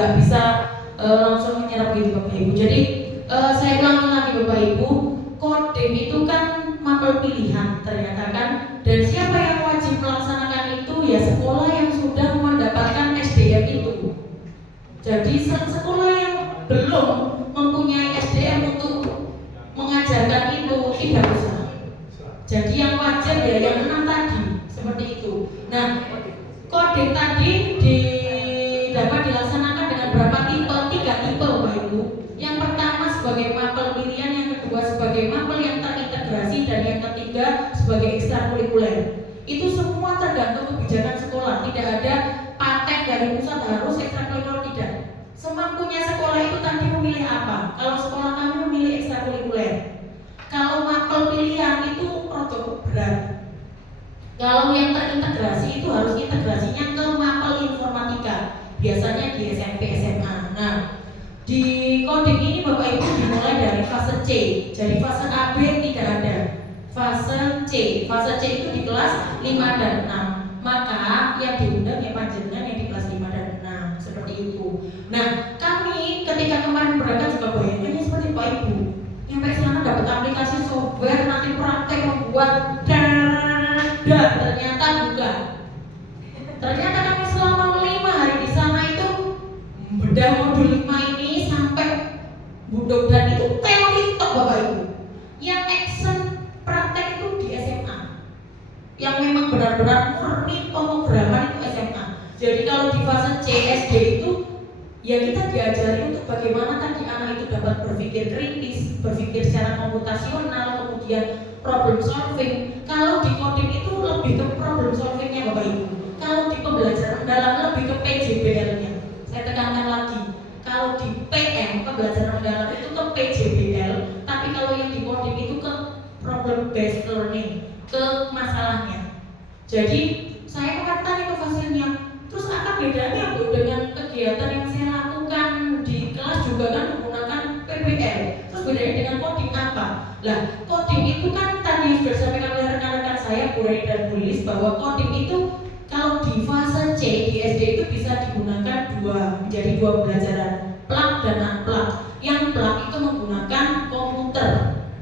nggak bisa langsung menyerap gitu Bapak Ibu. Jadi saya ulangi lagi Bapak Ibu, coding itu kan mapel pilihan ternyata kan, dan siapa yang wajib melaksanakan itu ya sekolah yang sudah mendapatkan SDM itu. Jadi sekolah yang belum mempunyai SDM untuk mengajarkan itu tidak usah. Jadi yang wajar ya yang 6 tadi seperti itu. Nah, coding tadi dapat dilaksanakan dengan berapa tipe? 3 tipe Bapak Ibu. Yang pertama sebagai mapel pilihan, yang kedua sebagai mapel yang terintegrasi, dan yang ketiga sebagai ekstrakurikuler. Itu semua tergantung kebijakan sekolah. Tidak ada paten dari pusat harus ekstrakurikuler, tidak. Semampunya sekolah itu tadi memilih apa. Kalau sekolah kami memilih ekstrakurikuler. Kalau mapel pilihan itu produk berat. Kalau yang terintegrasi itu harus integrasinya ke mapel informatika, biasanya di SMP SMA. Nah, di coding ini Bapak Ibu dimulai dari fase C. Jadi fase A, B tidak ada. Fase C itu di kelas 5 dan 6. Maka yang diundang ya panjenengan yang di kelas 5 dan 6 seperti itu. Nah, kami ketika kemarin berangkat juga bayangnya seperti Bapak Ibu. Sampai sana dapat aplikasi software, nanti praktek membuat ternyata bukan. Ternyata kami selama 5 hari di sana itu bedah modul 5 ini sampai budok, dan itu teori tok Bapak Ibu. Yang action praktek itu di SMA. Yang memang benar-benar murni pemrograman itu SMA. Jadi kalau di fase C SD itu ya kita diajari untuk bagaimana tadi anak itu dapat berpikir kritis, berpikir secara komputasional, kemudian problem solving. Kalau di coding itu lebih ke problem solvingnya Bapak Ibu. Kalau di pembelajaran mendalam lebih ke PJBL-nya. Saya tekankan lagi, kalau di PM pembelajaran mendalam itu ke PJBL, tapi kalau yang di coding itu ke problem based learning, ke masalahnya. Jadi saya akan tanya ke pasiennya, terus apa bedanya Bu dengan kegiatan yang saya lakukan di kelas juga kan menggunakan PBL? Terus bedanya dengan coding apa? Lah, coding itu kan tadi sudah disampaikan oleh rekan-rekan saya Bu Reni dan Bu Lilis, bahwa coding itu kalau di fase C di SD itu bisa digunakan menjadi dua pembelajaran, plug dan unplug. Yang plug itu menggunakan komputer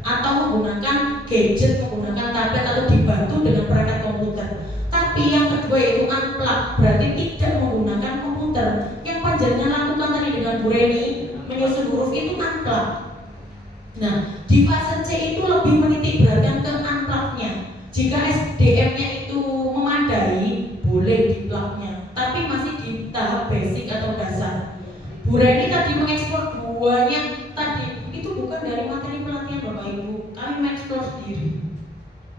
atau menggunakan gadget, menggunakan tablet atau dibantu dengan perangkat komputer. Tapi yang kedua itu unplug, berarti tidak menggunakan komputer. Yang panjenengan lakukan tadi dengan Bu Reni menyusun huruf itu unplug. Nah, di fase C itu lebih menitik beratkan ke unplug-nya. Jika SDM-nya itu memadai, boleh di plug-nya, tapi masih di tahap basic atau dasar. Bu Reni tadi mengeksplor duanya tadi, itu bukan dari materi pelatihan Bapak Ibu, kami mengeksplor sendiri.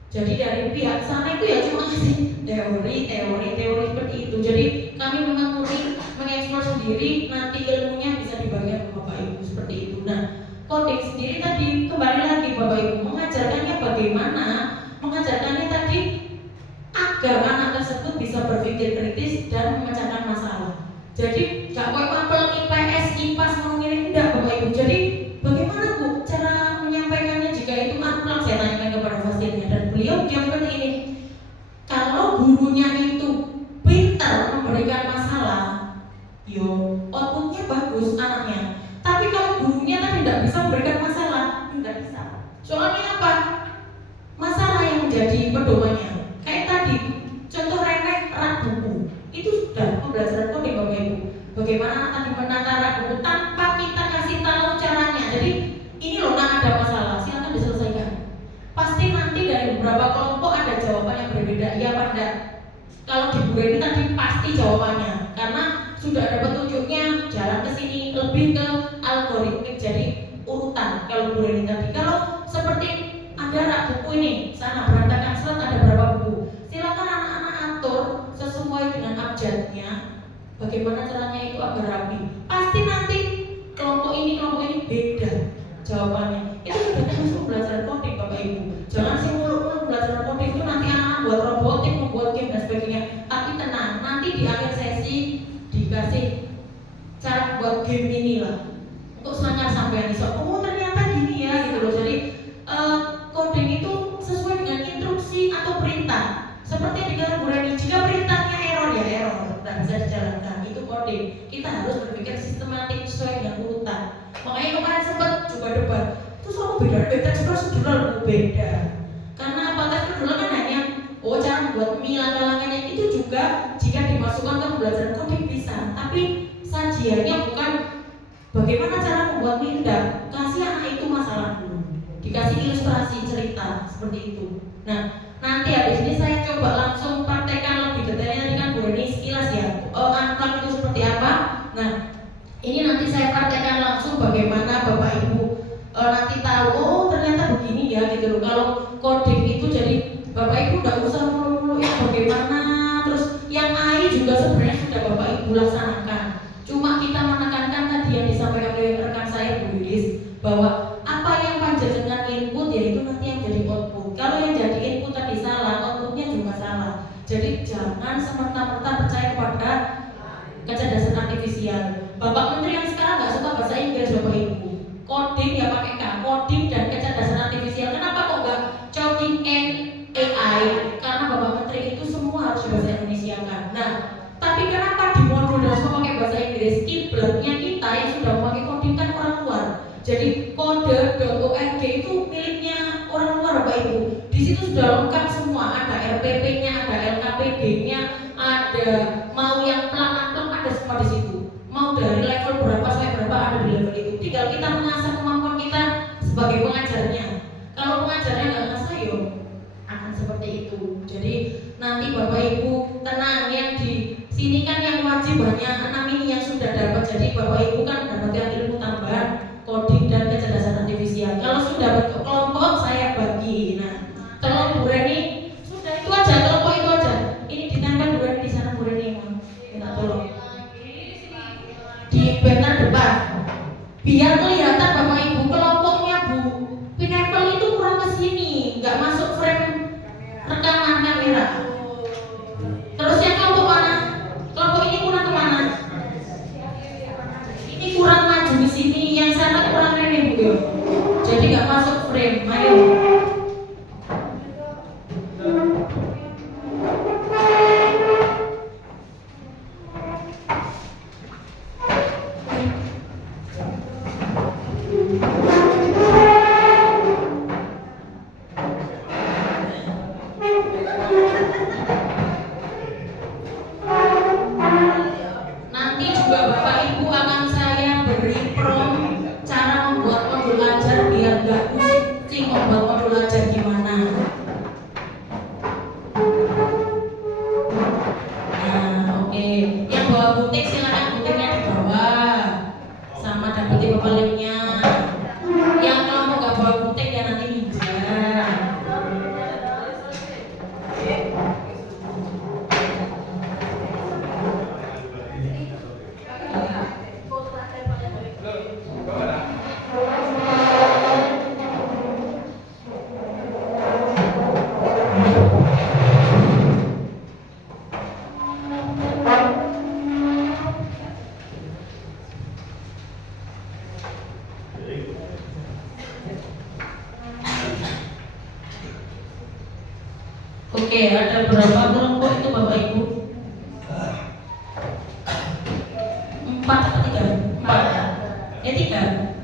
Jadi dari pihak sana itu ya cuma ngasih teori seperti itu. Jadi kami memang murni mengeksplor sendiri, nanti ilmunya bisa dibagikan ke Bapak Ibu seperti itu. Nah, coding sendiri tadi kembali lagi Bapak Ibu, mengajarkannya bagaimana? Mengajarkannya tadi agar anak tersebut bisa berpikir kritis dan memecahkan masalah. Jadi gak kayak mapel IPS, IPAS mengirim, tidak Bapak Ibu. Jadi bagaimana Bu cara menyampaikannya jika itu unplug? Saya tanyakan kepada pasiennya dan beliau jawab seperti ini. Kalau gurunya itu pintar memberikan masalah, outputnya bagus anaknya. Tapi kalau gurunya tadi tidak bisa memberikan masalah, tidak bisa. Soalnya apa? Masalah yang menjadi pedomannya. Kayak tadi, contoh remeh rak buku. Itu sudah pembelajaran coding Bapak Ibu. Bagaimana anak tadi menata rak buku tanpa kita kasih tahu caranya. Jadi ini loh nak ada masalah, silakan diselesaikan. Pasti nanti dari beberapa kelompok ada jawaban yang berbeda, iya apa enggak? Kalau di Bu Reni tadi pasti jawabannya, karena sudah ada petunjuknya jalan ke sini, lebih ke algoritmik, jadi urutan. Kalau Bu Reni tadi, kalau seperti ada rak buku ini, sana berantakan slot ada berapa buku, silakan anak-anak atur sesuai dengan abjadnya. Bagaimana caranya itu agar rapi? Pasti nanti kelompok ini beda jawabannya. Itu sudah termasuk belajar coding Bapak Ibu. Jangan sih muluk-muluk belajar coding itu nanti anak buat robotik, membuat game dan sebagainya. Tapi tenang, nanti di akhir sesi dikasih cara buat game ini lah. Untuk sangat sampai iso, oh ternyata gini ya gitu loh. Jadi coding itu sesuai dengan instruksi atau perintah. Seperti yang dikatakan Bu Reni, jika perintahnya error ya error, tidak bisa dijalankan. Itu coding. Kita harus berpikir sistematik sesuai dengan urutan. Makanya kemarin sempat coba debat, terus aku beda tes prosedural beda. Karena apa, tes prosedural kan hanya cara membuat mie, langkah-langkahnya itu juga jika dimasukkan ke pembelajaran coding bisa, tapi sajiannya bukan bagaimana cara membuat mie, enggak. Kasih anak itu masalah dulu, dikasih ilustrasi cerita seperti itu. Nah, nanti habis ini saya coba langsung praktekkan lebih detailnya dengan Bu Reni sekilas ya. Anak itu seperti apa? Nah, ini nanti saya praktekkan langsung bagaimana Bapak Ibu nanti tahu ternyata begini ya gitu loh. Kalau coding itu jadi Bapak Ibu nggak usah mulu-mulu ya bagaimana. Terus yang AI juga sebenarnya sudah Bapak Ibu laksanakan. Cuma kita menekankan tadi yang disampaikan oleh rekan saya Bu Lilis, bahwa apa yang panjenengan input ya itu nanti yang jadi output. Kalau yang jadi input tadi salah, outputnya juga salah. Jadi jangan semerta-merta percaya kepada kecerdasan artifisial. Bapak Menteri yang sekarang nggak suka bahasa Inggris Bapak Ibu, coding ya pakai K, coding dan kecerdasan artifisial. Kenapa kok nggak coding and AI? Karena Bapak Menteri itu semua harus bahasa Indonesia kan. Nah, tapi kenapa di modul harus memakai bahasa Inggris? Kiblatnya kita yang sudah memakai coding kan orang luar. Jadi kode.org itu miliknya orang luar Bapak Ibu. Di situ sudah lengkap semua, ada RPP-nya, ada LKPD-nya, ada mau yang pelan-pelan ada semua di situ. Mau dari level berapa sampai berapa ada di level itu. Tinggal kita mengasah kemampuan kita sebagai pengajarnya. Kalau pengajarnya nggak ngasah, yo akan seperti itu. Jadi nanti Bapak Ibu tenang, yang di sini kan yang wajib hanya 6 ini yang sudah dapat. Jadi Bapak Ibu kan mendapatkan ilmu tambahan coding dan kecerdasan artifisial. Kalau sudah bentuk kelompok saya bagi. Nah, tolong Bu Reni, sudah itu aja, kelompok itu aja. Ini ditempel Bu Reni di sana Bu Reni, minta tolong. Di banner depan. Biar kelihatan Bapak Ibu kelompoknya Bu. Pinempel itu kurang ke sini, nggak masuk frame rekaman kamera. Terus yang kelompok mana? Kelompok ini kurang kemana? Ini kurang maju di sini, yang sana kurang ini Bu. Jadi nggak masuk frame. Ayo. Nanti juga Bapak Ibu akan saya beri prompt cara membuat modul ajar biar nggak pusing membuat modul ajar gimana. Nah, oke. Yang bawa butik silakan butiknya di bawah, sama dapetin Bapak linknya. Yang kalau nggak bawa butik ya nanti minjam. Oke, ada berapa kelompok itu Bapak Ibu? 4 atau 3? 4. 3.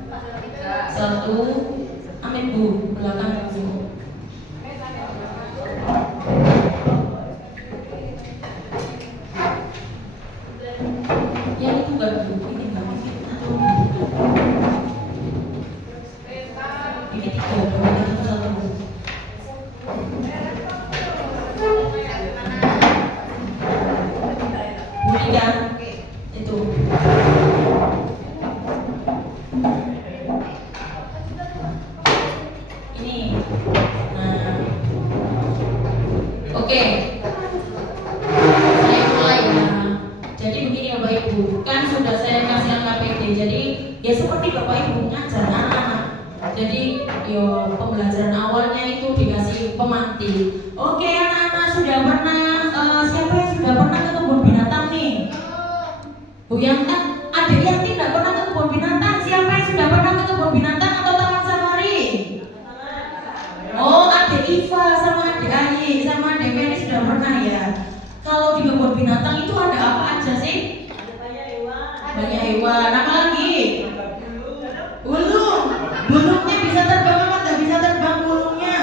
1. Amin Bu, belakang Bu. Yang itu enggak Bu, ini enggak. Ini 3, berarti itu 1 Bu. Bukan itu. Ini. Nah. Oke. Saya mulai ya. Jadi begini Bapak Ibu, kan sudah saya kasih LKPD. Jadi ya seperti Bapak Ibu ngajar anak-anak. Jadi yo pembelajaran awalnya itu dikasih pemantik. Oke anak-anak sudah pernah siapa yang sudah pernah ke kebun binatang nih? Bu Yanti, adik Yanti tidak pernah ke kebun binatang. Siapa yang sudah pernah ke kebun binatang atau taman safari? Oh, adik Iva sama adik Ayi sama adik Feni sudah pernah ya. Kalau di kebun binatang itu ada apa aja sih? Banyak hewan. hewan. Apa lagi? Ulung. Burungnya bisa terbang apa nggak bisa terbang burungnya?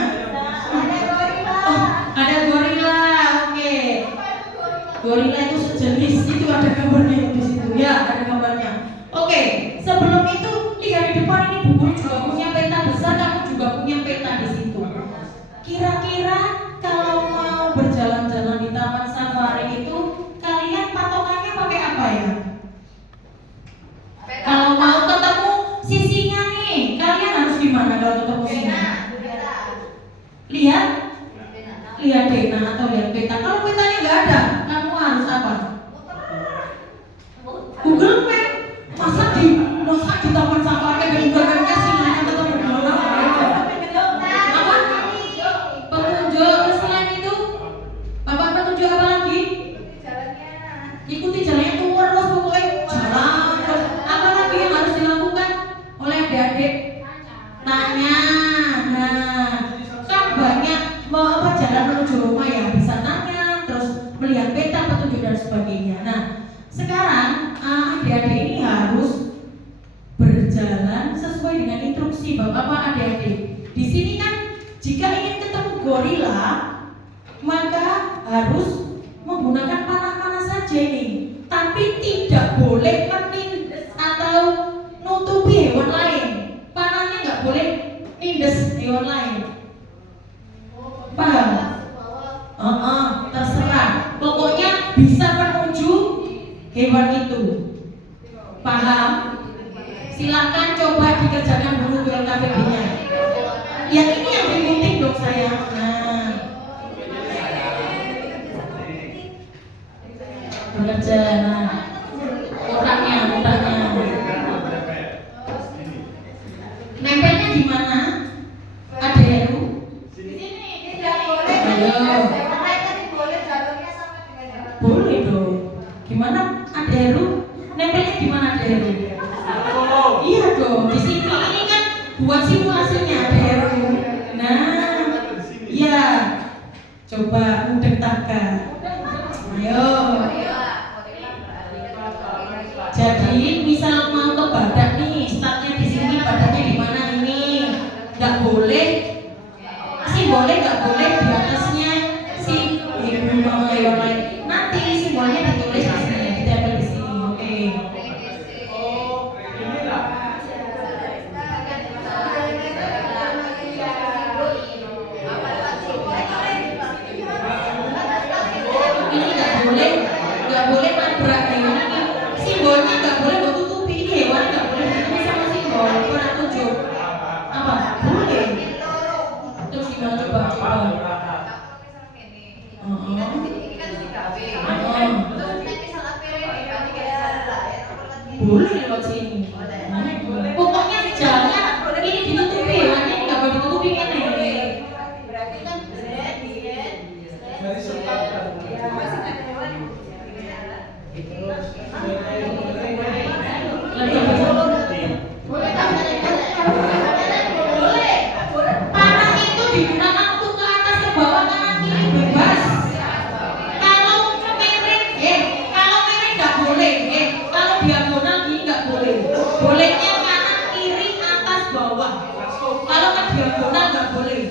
Oh, ada gorila. Oke. Gorila itu sejenis, itu ada gambarnya di situ. Ya, ada gambarnya. Oke, sebelum itu lihat di depan ini Bu Guru juga punya peta besar, kamu juga punya peta di situ. Kira-kira kalau mau berjalan-jalan di taman safari itu kalian patokannya pakai apa ya? Kalau mau ketemu sisinya nih, kalian harus gimana kalau ketemu sisinya? Lihat peta atau lihat peta. Kalau petanya nggak ada, kamu harus apa? Google Map. Masa di taman safari ada Google-nya singanya ketemu gimana? Apa? Petunjuk. Selain itu, papan petunjuk apa lagi? Ikuti jalannya terus pokoknya jalan terus. Apa lagi yang harus dilakukan oleh adik-adik? Tanya. Nah, kan banyak mau jalan menuju rumah ya, bisa tanya terus melihat peta petunjuk dan sebagainya. Nah, sekarang adik-adik ini harus berjalan sesuai dengan instruksi Bapak adik-adik. Di sini kan jika ingin ketemu gorila maka harus menggunakan panah-panah saja ini, tapi tidak boleh menindas atau nutupi hewan lain. Panahnya nggak boleh nindas hewan lain. Paham? Terserah. Pokoknya bisa menuju hewan itu. Paham? Silakan coba dikerjakan dulu LKPD-nya. Yang ini yang diikutin dong saya. Nah, bekerja. Nah, orangnya. Nempelnya di mana? Ada Heru? Ayo. Boleh dong. Gimana ada Heru? Nempelnya di mana ada Heru? Iya dong, di sini ini kan buat simulasinya ada Heru. Nah, iya. Coba udek taka. Ayo. Jadi misal mau ke badak nih, startnya di sini, badaknya di mana ini? Nggak boleh. Simbolnya nggak boleh di atasnya si hewan lain. Nanti simbolnya ditulis di sini, ditempel di sini. Oke. Ini nggak boleh nabrak hewan ini. Simbolnya nggak boleh tutupi. Ini hewan nggak boleh ditutupi sama simbol. Pernah tunjuk apa? Boleh. Terus gimana coba? Boleh lewat sini. Pokoknya jangan ini ditutupi, ini nggak boleh ditutupi ini. Panah itu digunakan untuk ke atas ke bawah kanan kiri bebas. Kalau miring nggak boleh. Kalau diagonal gini nggak boleh. Bolehnya kanan kiri atas bawah. Kalau ke diagonal nggak boleh.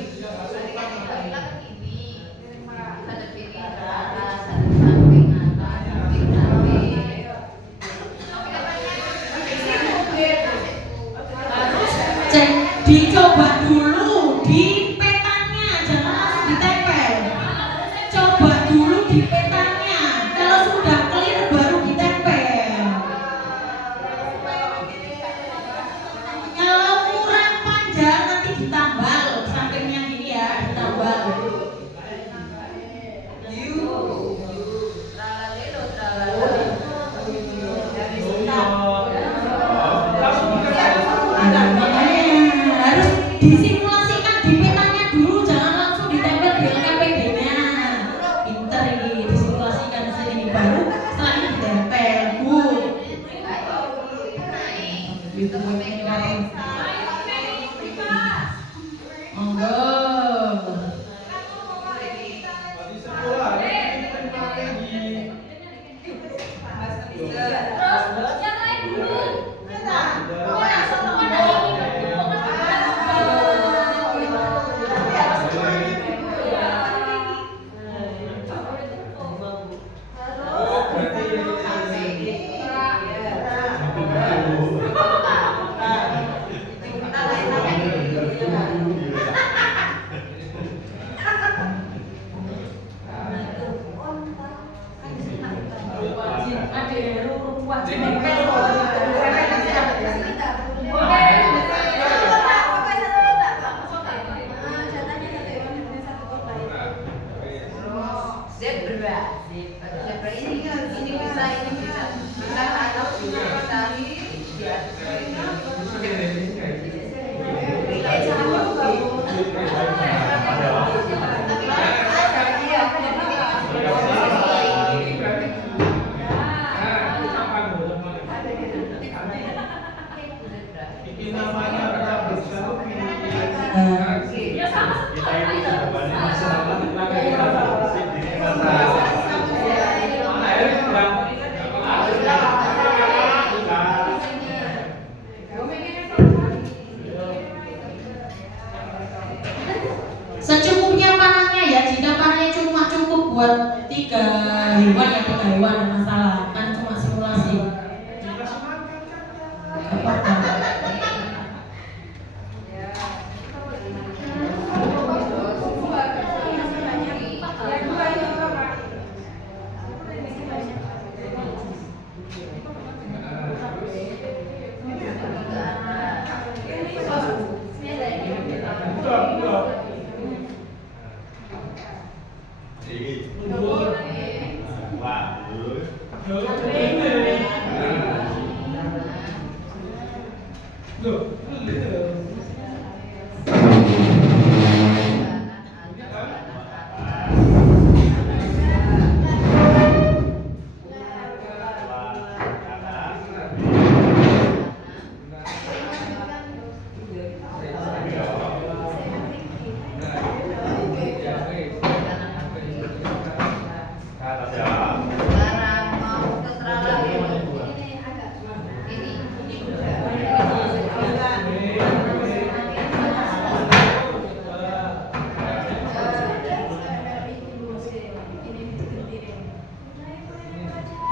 Dicoba dulu di petanya, jangan langsung ditempel. Coba dulu di petanya, kalau sudah clear baru ditempel. Kalau kurang panjang nanti ditambal, sampingnya gini ya, ditambal. Disimulasikan di petanya dulu, jangan langsung ditempel di LKPD-nya. Pinter ini, disimulasikan di sini baru setelah ini ditempel. Gitu Terus yang lain dulu. Secukupnya panahnya ya, jika panahnya cuma cukup buat 3 hewan ya 3 hewan ada masalah, kan cuma simulasi.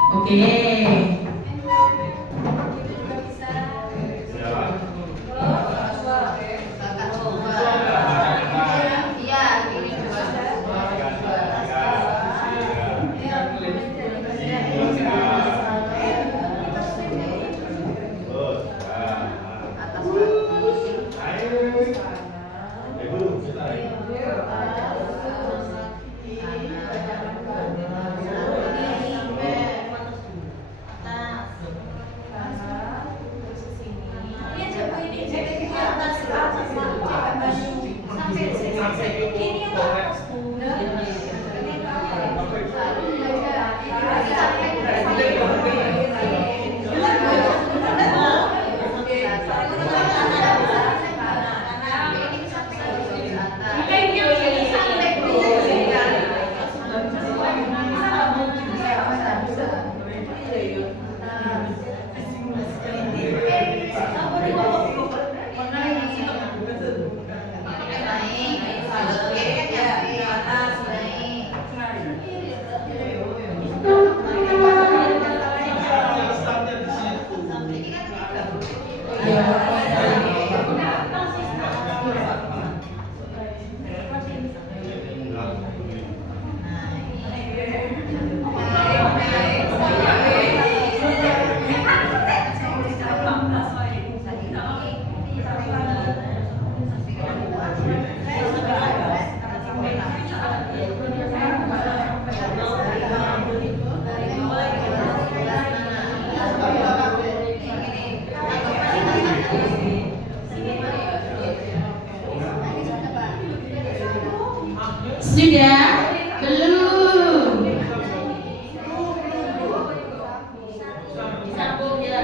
Oke. Sudah? Belum? Disambung ya.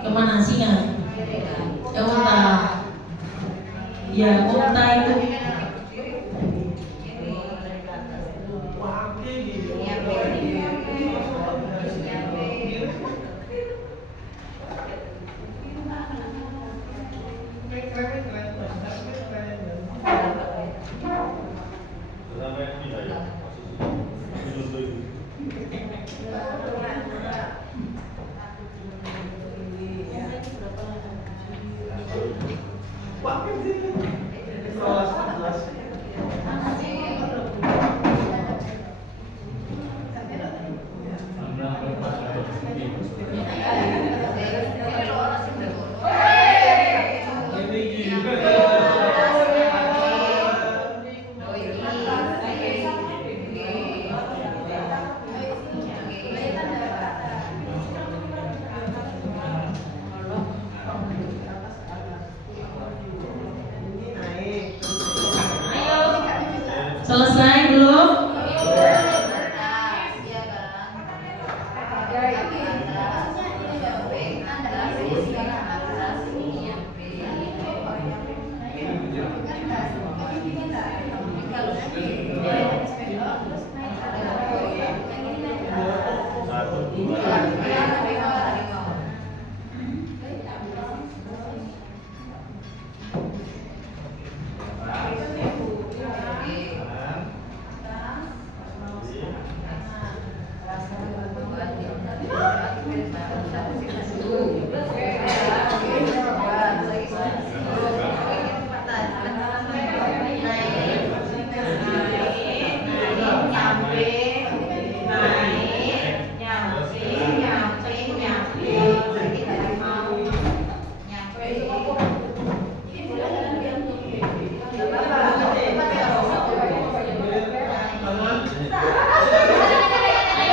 Kemana singa? Ke unta. Ya, unta itu Selesai belum?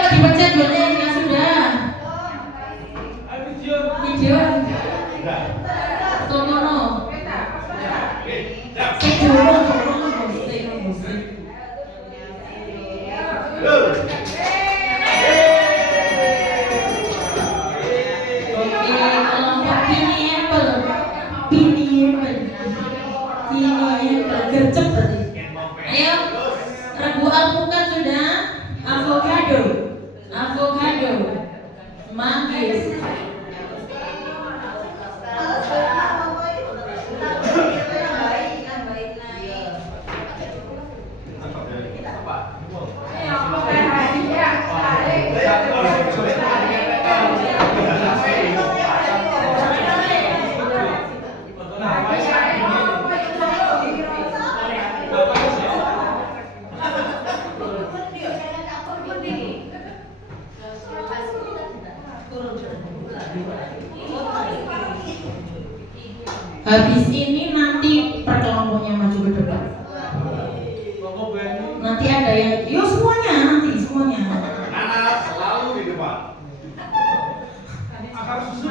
Dipencet buttonnya sudah. Video. Tomono. Gercep berarti. Ayo, regu alpukat sudah. Avocado, manggis. Habis ini nanti per kelompoknya maju ke depan. Nanti ada yang, yo semuanya nanti semuanya. Anak selalu di depan. Akar susu.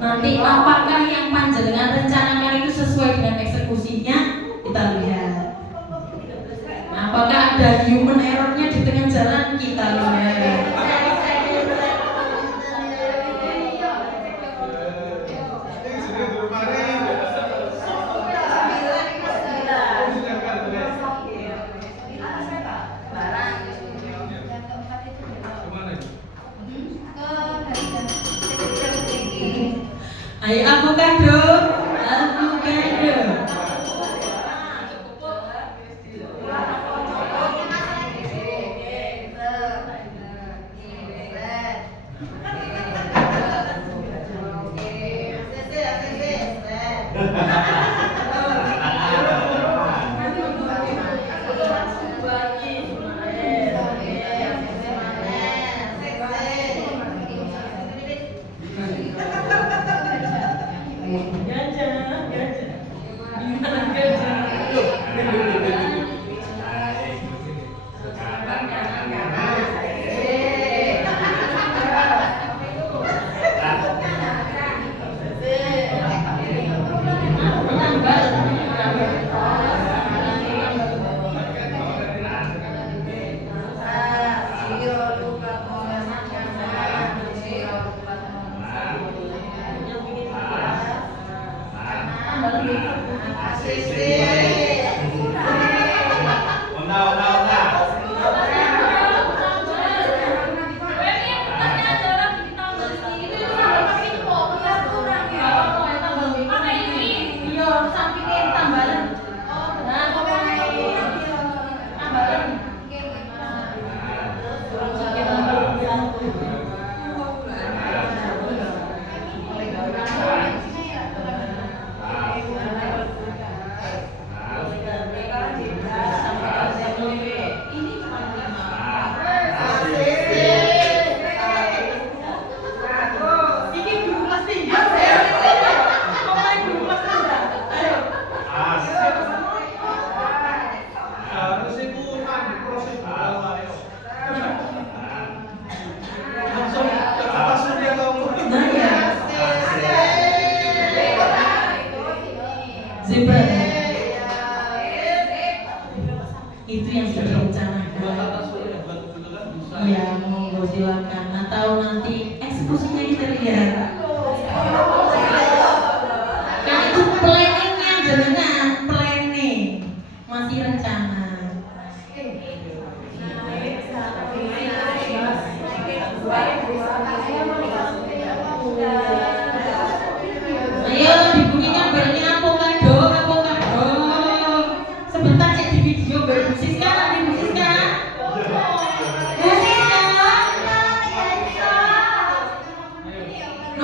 Nanti apakah yang panjenengan rencanakan itu sesuai dengan eksekusinya, kita lihat. Apakah ada human error-nya di tengah jalan, kita lihat. Ayo avocado.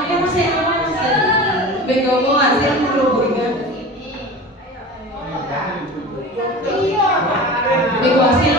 Ya masih Begowo hasil mengeluburikan. Bego hasil.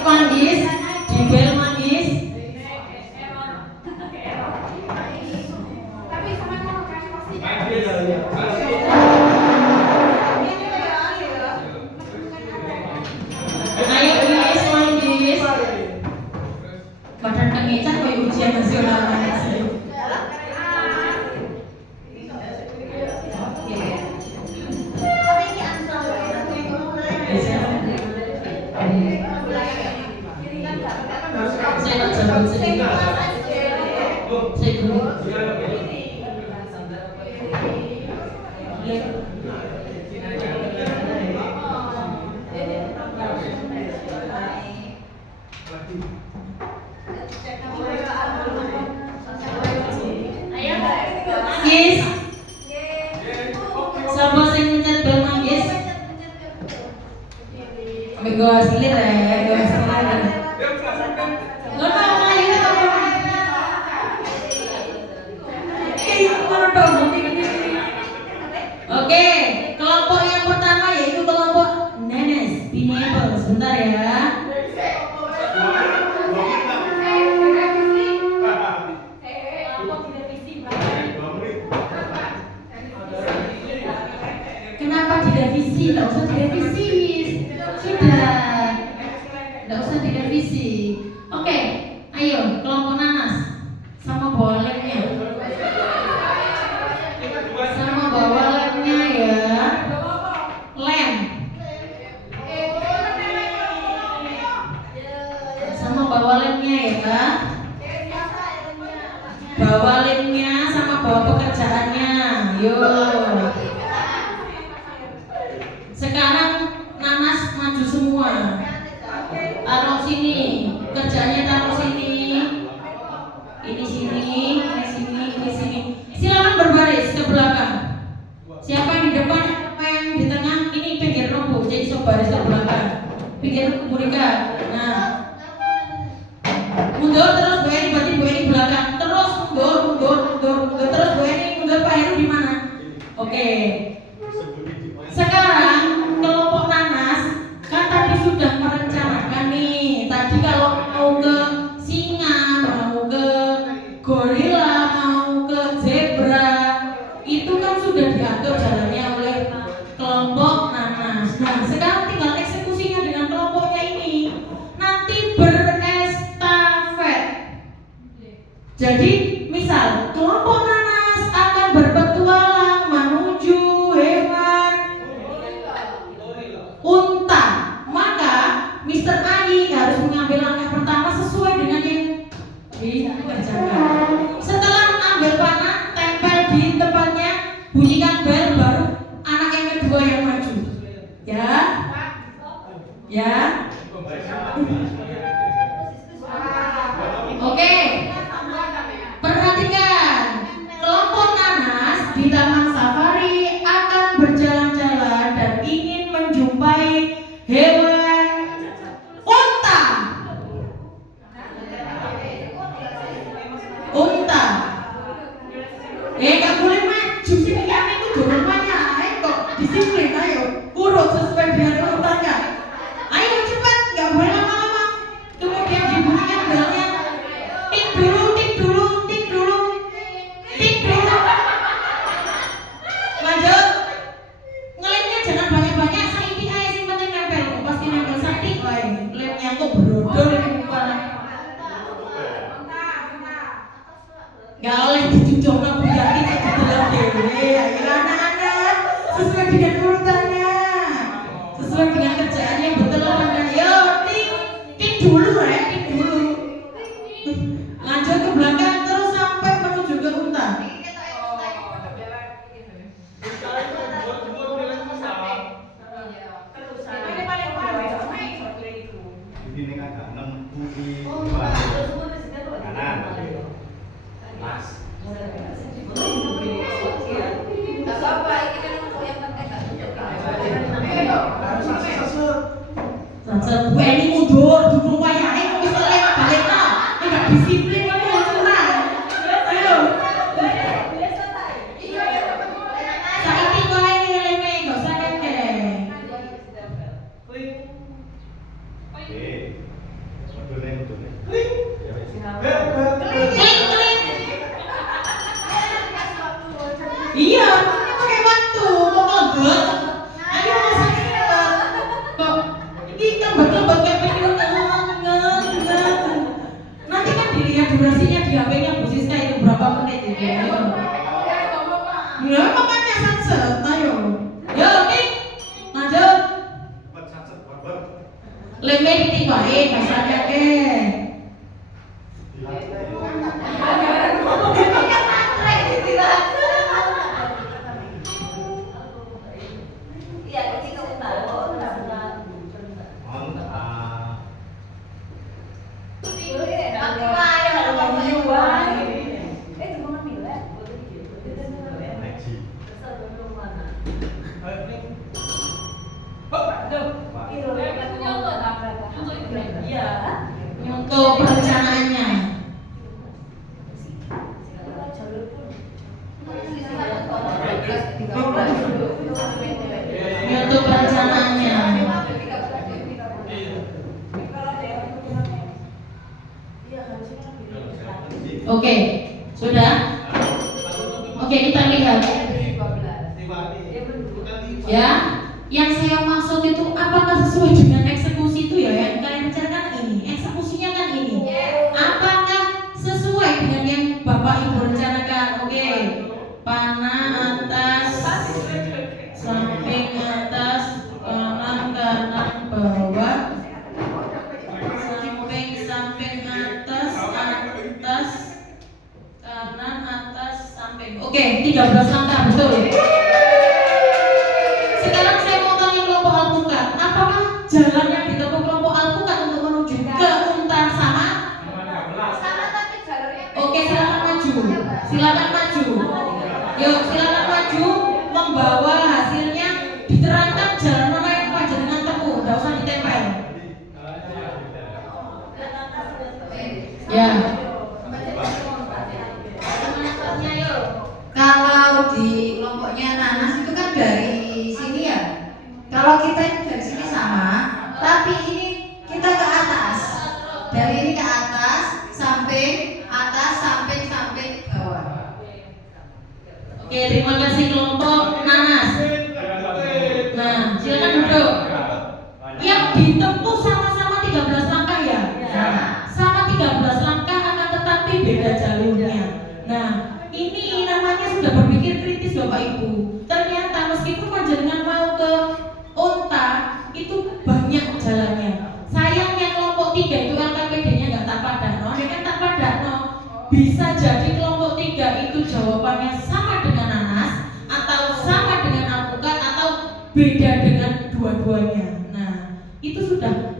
Manggis, dibel manggis. Ayo guys, manggis. Badan kengecak kayak ujian nasional. Saya nak jawab sedikit. Saya dulu. Yes. Siapa sing mencet bel manggis? Bego hasilnya ya, bego hasilnya. Oke, kelompok yang pertama yaitu kelompok nenes, pineapple. Sebentar ya. Kenapa direvisi? Tidak usah direvisi. Sudah. Tidak usah direvisi. Oke, ayo kelompok nanas sama bawa lemnya. Sama bawa lemnya ya. Lem. Sama bawa lemnya ya. Bawa lemnya sama bawa pekerjaannya. Yuk. Sekarang nanas maju semua. Taruh sini, kerjanya taruh sini. Ini sini, ini sini, ini sini. Silakan berbaris ke belakang. Siapa yang di depan, siapa yang di tengah, ini pinggir nomor. Jadi so baris ke belakang. Pinggir Murika. Nah, mundur terus Bu Eni belakang. Terus mundur. Terus Bu Eni mundur. Pak Heru di mana? Oke. Sekarang kelompok nanas kan tadi sudah merencanakan nih. Tadi kalau mau ke singa, mau ke gorila, mau ke zebra, itu kan sudah diatur jalannya oleh kelompok nanas. Nah, sekarang tinggal eksekusinya dengan kelompoknya ini. Nanti berestafet. Jadi, misal kelompok nanas akan berpetualang menuju hewan unta. Maka Mr. Ayi harus mengambil langkah pertama sesuai dengan yang dikerjakan. Setelah ambil panah, tempel di tempatnya, bunyikan bel, baru anak yang kedua yang maju. Ya, ya. Oke. Perhatikan, kelompok nanas di Taman Safari akan berjalan-jalan dan ingin menjumpai hewan unta. Unta. Gak boleh maju sih, kami itu dorongannya. Ayo kok disiplin, ayo urut sesuai dengan urutannya. Ayo cepat, gak boleh lama-lama. Kemudian dibunyikan belnya. Tik dulu, tik dulu, tik dulu, tik dulu. Lanjut. Ngelemnya jangan banyak-banyak. Saiki aja sih penting nempel. Pasti nempel saiki. Lemnya kok brodol ini kepala. Gak oleh dicucokno buyaki cek didelok dhewe. Ayo anak-anak, sesuai dengan urutannya. Sesuai dengan kerjaannya betul kan. Yo, tik dulu ya, tik dulu. Lanjut ke belakang terus sampai menuju ke unta. Ini kan gak nempu di kanan. Mas. Bu ini mundur, dukung wayahe kok wis lek balikno. Ini gak disiplin kok curang. Ayo. Saiki wae leme gak usah keke. Oke. Betul. Klik klik. Iya, pakai waktu kok ngebet. Ayo kok ini kan betul-betul kayak pengen nanti kan dilihat durasinya di HP-nya Bu Siska itu berapa menit itu ya. Ya makanya satset, ayo. Yo, oke. Lanjut. Leme titik wae bahasanya ke. Untuk perencanaannya. Untuk perencanaannya. Oke, sudah? Oke, kita lihat. Ya, yang saya maksud itu apakah sesuai dengan eksekusi itu ya yang kalian rencanakan ini? Eksekusinya kan ini. Apakah sesuai dengan yang Bapak Ibu rencanakan? Oke. Panah atas, samping atas, kanan bawah, samping atas, kanan atas, samping. Oke, 13 langkah betul. Sekarang saya mau tanya kelompok alpukat, apakah jalan yang ditempuh kelompok alpukat untuk menuju ke unta sama? Oke, silakan maju. Silakan maju. Yuk, silakan maju membawa hasilnya, diterangkan jalan mana yang wajib dengan tempuh, enggak usah ditempel. Ya. Kalau di kelompoknya nanas itu kan dari sini ya. Kalau kita ini dari sini sama, tapi ini kita ke atas. Dari ini ke atas, samping, atas, samping, bawah. Oke, terima kasih kelompok Ibu, ternyata meskipun panjenengan mau ke Unta itu banyak jalannya. Sayangnya kelompok 3 itu LKPD-nya nggak tak padano, ini kan tak padano. Bisa jadi kelompok 3 itu jawabannya sama dengan nanas, atau sama dengan alpukat, atau beda dengan dua-duanya. Nah, itu sudah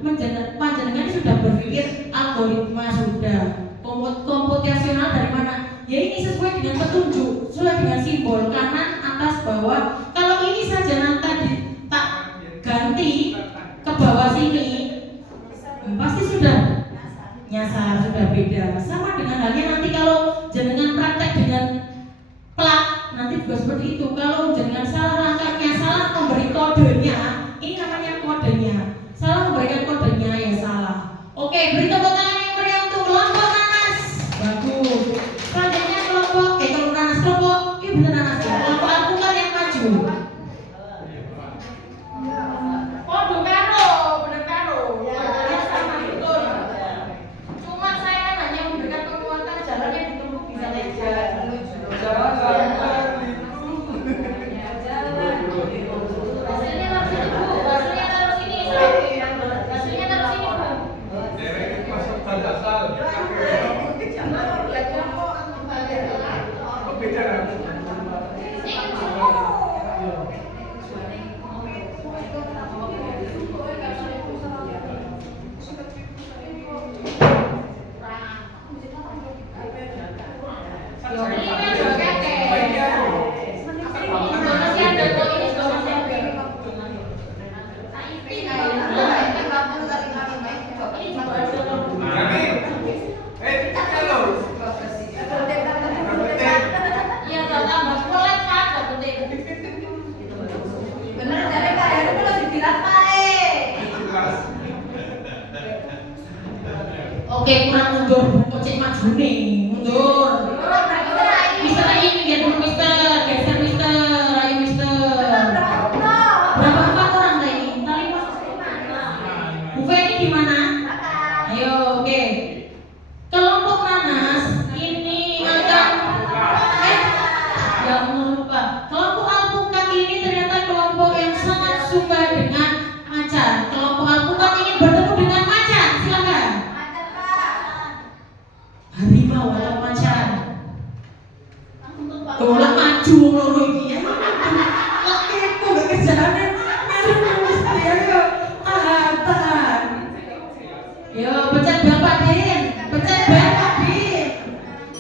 panjenengan sudah berpikir algoritma sudah komputasional dari mana? Ya ini sesuai dengan petunjuk, sesuai dengan simbol kanan, atas, bawah. Kalau ini saja nanti tak ganti ke bawah sini, pasti sudah nyasar, sudah beda. Sama dengan halnya nanti kalau jenengan praktek dengan plat, nanti juga seperti itu. Kalau jenengan salah langkahnya, salah memberi kodenya, ini namanya kodenya. Salah memberikan kodenya ya salah. Oke, beri tepuk tangan yang meriah untuk kelompok nanas. Bagus. Selanjutnya kelompok kelompok, iya benar nanas ya. Kelompok alpukat yang maju. Waduh karo, bener karo. Ya sama betul. Cuma saya hanya memberikan kekuatan jalannya ditumpuk bisa saja. Hasilnya taruh sini Bu, hasilnya taruh sini. Hasilnya taruh sini Bu. Oke, kurang mundur, kok cek maju nih, mundur. Mister Ayu, ya dulu Mister, geser Mister, ayo Mister. Berapa empat orang tadi? Tali buku ini gimana? Ayo, oke. Kelompok nanas ini akan ya lupa. Kelompok alpukat ini ternyata kelompok yang sangat suka dengan macan. Kelompok alpukat ingin bertemu dengan macan, silakan. Harimau atau macan? Tolak maju loro iki ya. Kok kepo gak kerjaane terus ya tahan. Yo pencet bel Pak Din, pencet bel Pak Din.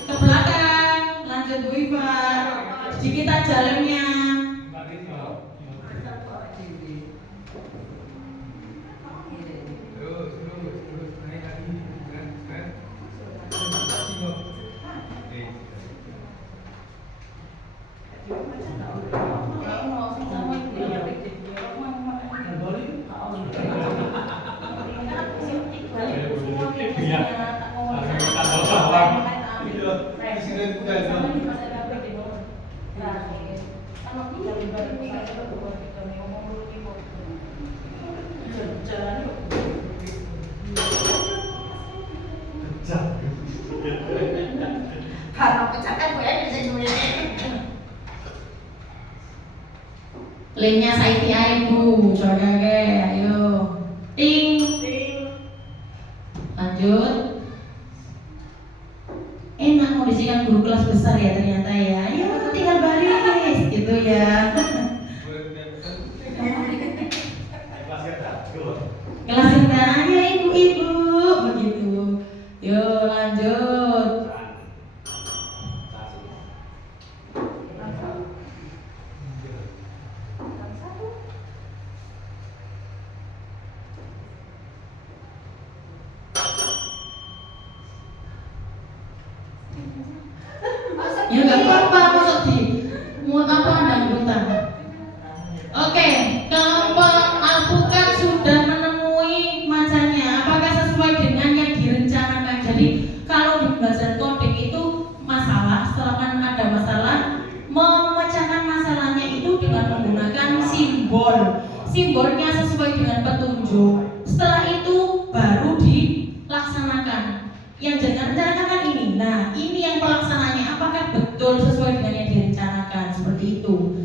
Ke belakang, lanjut Bu Ivar. Sedikit aja jalannya. Lainnya saiki ae Bu, coba ayo. Ting. Lanjut. Enak kondisikan guru kelas besar ya ternyata ya. Ayo tinggal baris gitu ya. Kelas rendah ya ibu-ibu begitu. Yo lanjut. Ya nggak apa-apa, masuk di mau apa dangdutan. Oke, kelompok alpukat sudah menemui macannya. Apakah sesuai dengan yang direncanakan? Jadi kalau di pembelajaran coding itu masalah, setelah kan ada masalah, memecahkan masalahnya itu dengan menggunakan simbol. Simbolnya sesuai dengan petunjuk. Setelah itu baru dilaksanakan. Yang jangan rencanakan kan ini. Nah, ini yang pelaksananya apakah betul sesuai dengan yang direncanakan seperti itu.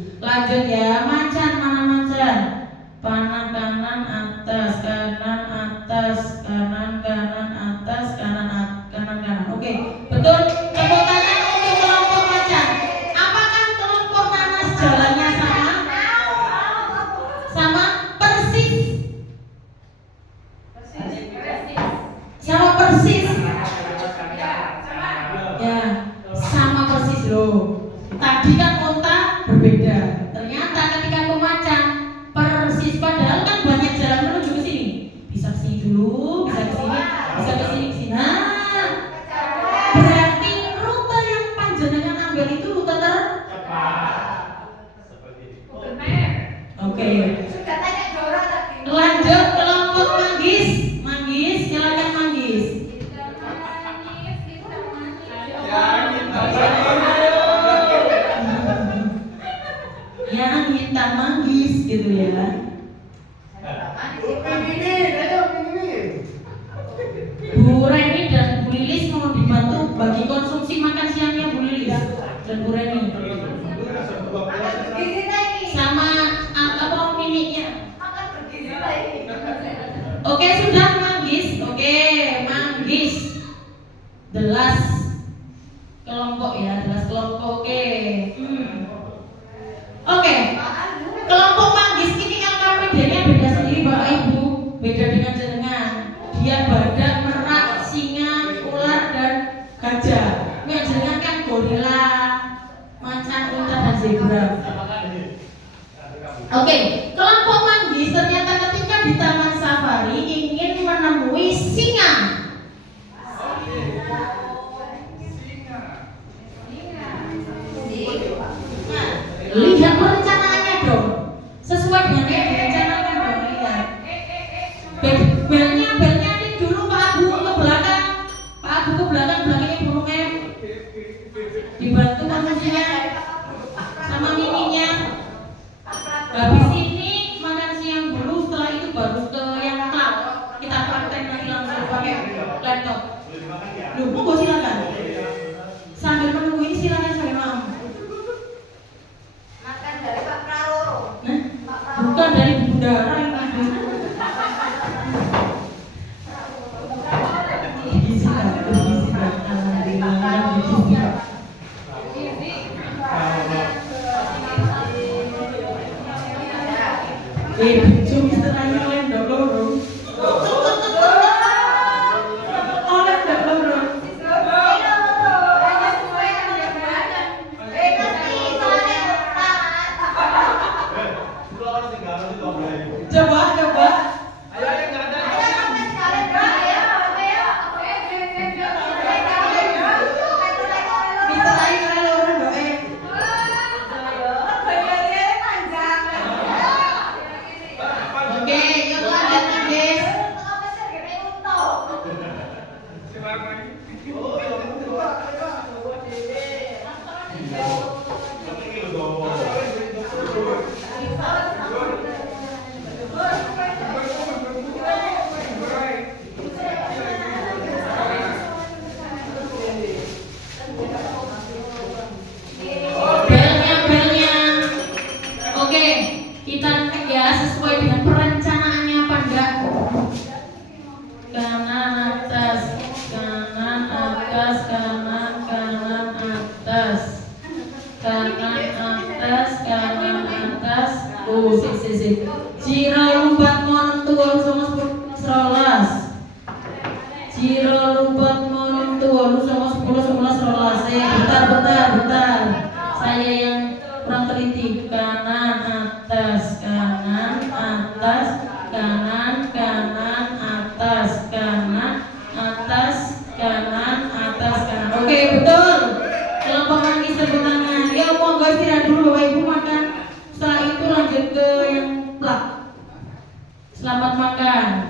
Oke. Sudah tanya Dora tadi. Lanjut kelompok manggis. Manggis, silakan manggis. Yang minta manggis gitu ya. Bu Reni dan Bu Lilis mau dibantu bagi konsumsi makan siangnya Bu Lilis dan Bu Reni. Sama apa miniknya. Oke, sudah manggis. Oke, manggis. The last kelompok ya, the last kelompok. Oke. Oke. Kelompok manggis ini LKPD-nya beda sendiri Bapak Ibu, beda dengan jenengan. Dia badak, merak, singa, ular dan gajah. Yang jenengan kan gorila, macan, unta dan zebra. Oke, kelompok manggis ternyata ketika di taman safari ingin menemui singa. Nah, lihat perencanaannya dong, sesuai dengan yang direncanakan dong. Lihat belnya ini dulu Pak Abu ke belakang, Pak Abu ke belakang, belakangnya burung M, dibantu manusia sama mininya. Habis ini makan siang dulu, setelah itu baru ke yang cloud. Kita praktek nanti langsung pakai laptop. Loh, monggo silakan. Sambil menunggu ini silakan sambil malam. Makan dari Pak Prawowo. Bukan dari Bundara ini. Cuma setelahnya oleh ndak loro. Oleh ndak loro. Coba. Oke, yuk lanjutkan guys. Belnya. Oke, kita cek ya sesuai dengan perencanaannya apa enggak. Kanan atas, kanan atas, kanan atas, kanan atas, kanan atas. Oh, sik. Jiro lumpat monong tuwa sama serolas. Jiro lumpat monong tuwa sama 11 rolas. Bentar. Saya yang kurang teliti. Kanan atas, kanan atas, kanan atas, kanan atas, kanan atas, kanan. Oke, betul. Kelompok manggis tepuk tangan. Ya, monggo istirahat dulu Bapak Ibu makan. Setelah itu lanjut ke yang plak. Selamat makan.